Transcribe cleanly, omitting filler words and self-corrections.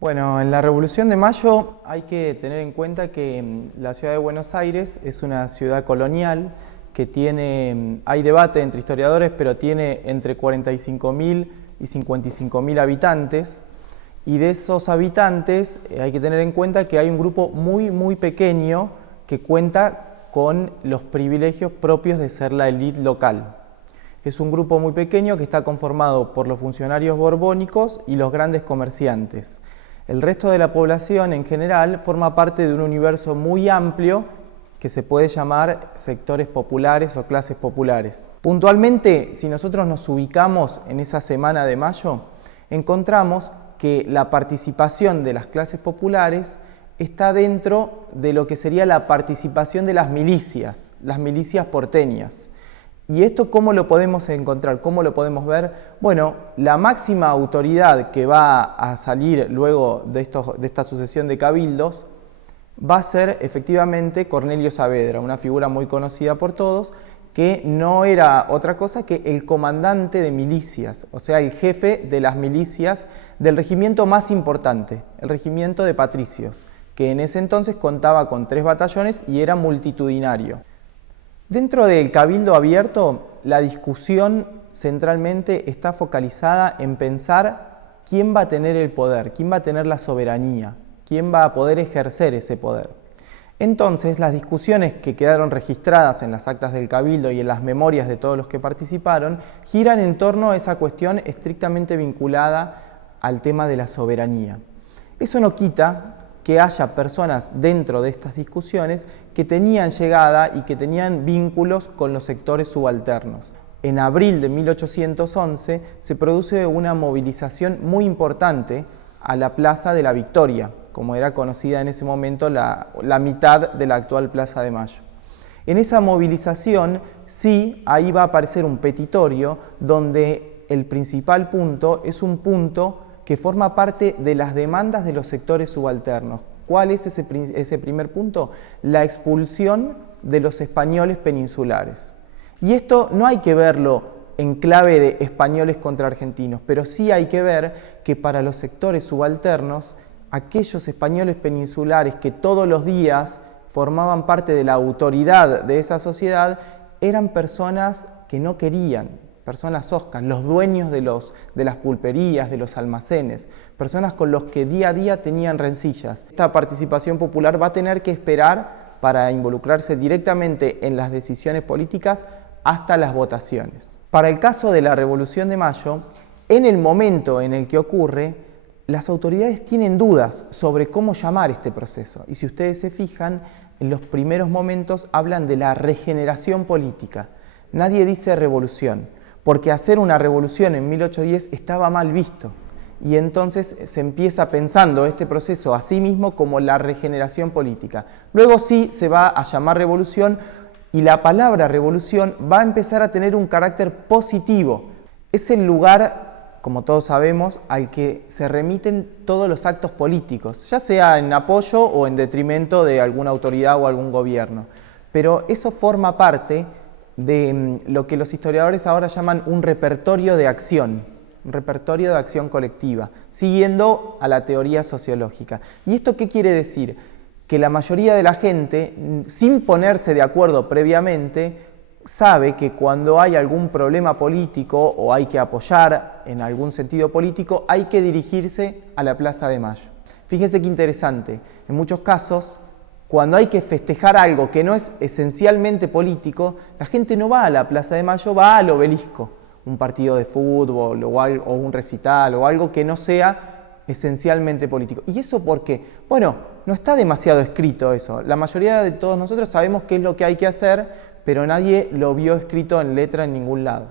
Bueno, en la Revolución de Mayo hay que tener en cuenta que la ciudad de Buenos Aires es una ciudad colonial que hay debate entre historiadores, pero tiene entre 45.000 y 55.000 habitantes. Y de esos habitantes hay que tener en cuenta que hay un grupo muy pequeño que cuenta con los privilegios propios de ser la élite local. Es un grupo muy pequeño que está conformado por los funcionarios borbónicos y los grandes comerciantes. El resto de la población en general forma parte de un universo muy amplio que se puede llamar sectores populares o clases populares. Puntualmente, si nosotros nos ubicamos en esa semana de mayo, encontramos que la participación de las clases populares está dentro de lo que sería la participación de las milicias porteñas. ¿Y esto cómo lo podemos encontrar? ¿Cómo lo podemos ver? Bueno, la máxima autoridad que va a salir luego de esta sucesión de cabildos va a ser efectivamente Cornelio Saavedra, una figura muy conocida por todos, que no era otra cosa que el comandante de milicias, o sea, el jefe de las milicias del regimiento más importante, el regimiento de patricios, que en ese entonces contaba con 3 batallones y era multitudinario. Dentro del Cabildo Abierto, la discusión centralmente está focalizada en pensar quién va a tener el poder, quién va a tener la soberanía, quién va a poder ejercer ese poder. Entonces, las discusiones que quedaron registradas en las actas del Cabildo y en las memorias de todos los que participaron giran en torno a esa cuestión estrictamente vinculada al tema de la soberanía. Eso no quita que haya personas dentro de estas discusiones que tenían llegada y que tenían vínculos con los sectores subalternos. En abril de 1811 se produce una movilización muy importante a la Plaza de la Victoria, como era conocida en ese momento la mitad de la actual Plaza de Mayo. En esa movilización, sí, ahí va a aparecer un petitorio donde el principal punto es un punto que forma parte de las demandas de los sectores subalternos. ¿Cuál es ese primer punto? La expulsión de los españoles peninsulares. Y esto no hay que verlo en clave de españoles contra argentinos, pero sí hay que ver que para los sectores subalternos, aquellos españoles peninsulares que todos los días formaban parte de la autoridad de esa sociedad, eran personas que no querían, personas hoscas, los dueños de las pulperías, de los almacenes, personas con los que día a día tenían rencillas. Esta participación popular va a tener que esperar para involucrarse directamente en las decisiones políticas hasta las votaciones. Para el caso de la Revolución de Mayo, en el momento en el que ocurre, las autoridades tienen dudas sobre cómo llamar este proceso. Y si ustedes se fijan, en los primeros momentos hablan de la regeneración política. Nadie dice revolución, porque hacer una revolución en 1810 estaba mal visto. Y entonces se empieza pensando este proceso a sí mismo como la regeneración política. Luego sí se va a llamar revolución y la palabra revolución va a empezar a tener un carácter positivo. Es el lugar, como todos sabemos, al que se remiten todos los actos políticos, ya sea en apoyo o en detrimento de alguna autoridad o algún gobierno. Pero eso forma parte de lo que los historiadores ahora llaman un repertorio de acción colectiva, siguiendo a la teoría sociológica. ¿Y esto qué quiere decir? Que la mayoría de la gente, sin ponerse de acuerdo previamente, sabe que cuando hay algún problema político o hay que apoyar en algún sentido político, hay que dirigirse a la Plaza de Mayo. Fíjense qué interesante, en muchos casos, cuando hay que festejar algo que no es esencialmente político, la gente no va a la Plaza de Mayo, va al obelisco, un partido de fútbol o un recital o algo que no sea esencialmente político. ¿Y eso por qué? Bueno, no está demasiado escrito eso. La mayoría de todos nosotros sabemos qué es lo que hay que hacer, pero nadie lo vio escrito en letra en ningún lado.